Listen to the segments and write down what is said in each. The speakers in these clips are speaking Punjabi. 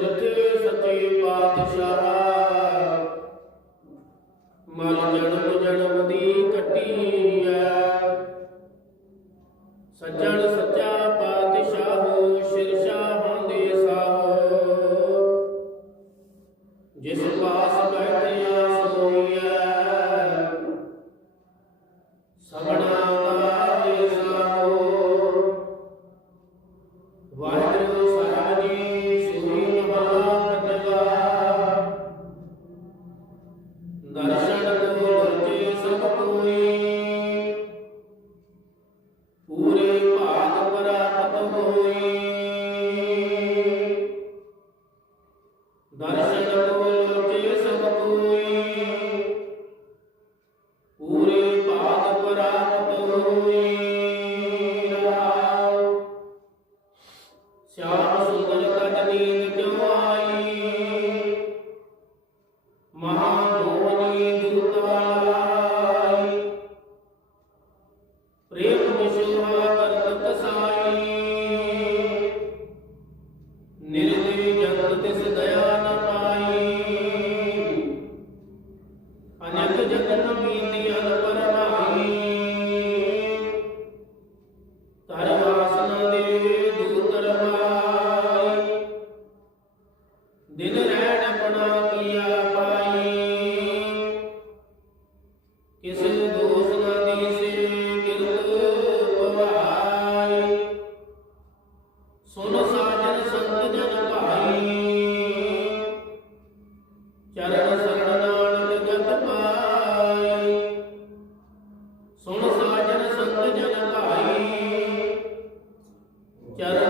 ਤੁਧ ਸੱਚੇ ਪਾਤਸ਼ਾਹ। ਮਲ ਜਨਮ ਜਨਮ ਦੀ ਕੱਟੀ ਸੱਜਣ John. ಯಾರು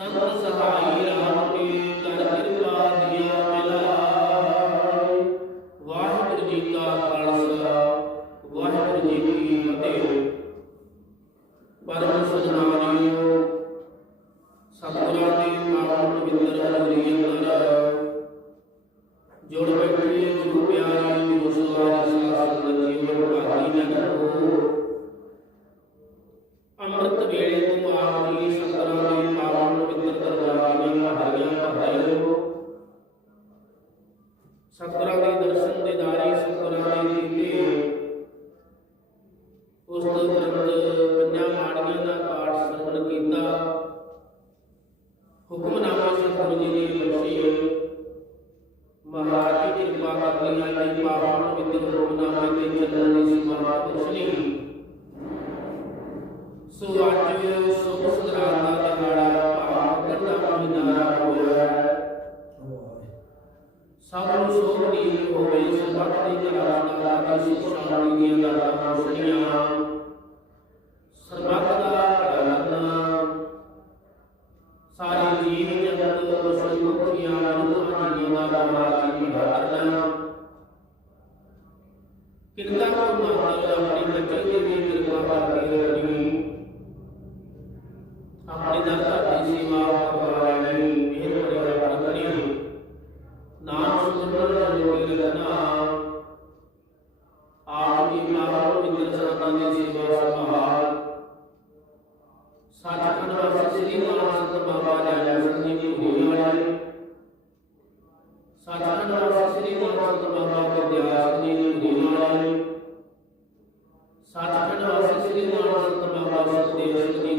ਸੰਤ ਸਹਾਈ ਰਾਮ ਕੇ ਕਰ ਕਿਰਪਾ ਦਿਆ ਮਿਲਾਈ ਵਾਹਿਗੁਰੂ ਜੀ ਕਾ ਖਾਲਸਾ, ਵਾਹਿਗੁਰੂ ਜੀ ਕੀ ਫਤਿਹ। ਪਰਮ ਸਜਣਾਨੀਓ ਸਤਿਗੁਰਾਂ ਦੀ ਪਾਵਨ ਪਵਿੱਤਰ ਹਜ਼ੂਰੀ ਅੰਦਰ ਜੋੜ ਬੈਠੀਏ ਗੁਰੂ ਪਿਆਰੇ ਦੀ ਰਸੂਲਾਂ ਦੀ ਸਾਧ ਸੰਗਤ ਜੀ ਮਨ ਭਾਗੀ ਨਾ ਕਰੋ ਅੰਮ੍ਰਿਤ ਵੇਲੇ ਤੂੰ ਆਪ ਦੀ ਸੰਗਤ ਸੋ ਅੱਜ ਸੁਖ ਸੁਧਾਰਨ ਦਾ ਦਿਹਾੜਾ ਭਾਵ ਦਾ ਵਿਨਾਰਾ ਹੋਇਆ ਸਭ ਨੂੰ ਸੋਖ ਦੀ ਹੋ ਗਈ ਸਭ ਦੀ ਜਲਾਲ ਦਾ ਦੀ ਸ਼ਾਂਤੀ ਦੀਆਂ ਦਾਤਾਂ ਸੁਣੀਆਂ ਮਾਤਾ ਪਵਿੱਤਰ ਸਰਦਾਂ ਦੀ ਸੇਵਾ ਸੰਭਾਲ ਸਤਿਗੁਰ ਵਾਸਤੇ ਸ੍ਰੀ ਮਹਾਰਾਜ ਬਾਬਾ ਜਾਨ ਸਿੰਘ ਜੀ ਹੋਈ ਵਾਲੇ ਸਤਿਗੁਰ ਵਾਸਤੇ ਸ੍ਰੀ ਮਹਾਰਾਜ ਬਾਬਾ ਗੁਰਦਿਆਲ ਸਿੰਘ ਜੀ ਹੋਈ ਵਾਲੇ ਸਤਿਗੁਰ ਵਾਸਤੇ ਸ੍ਰੀ ਮਹਾਰਾਜ ਬਾਬਾ ਸੁਖਦੇਵ ਸਿੰਘ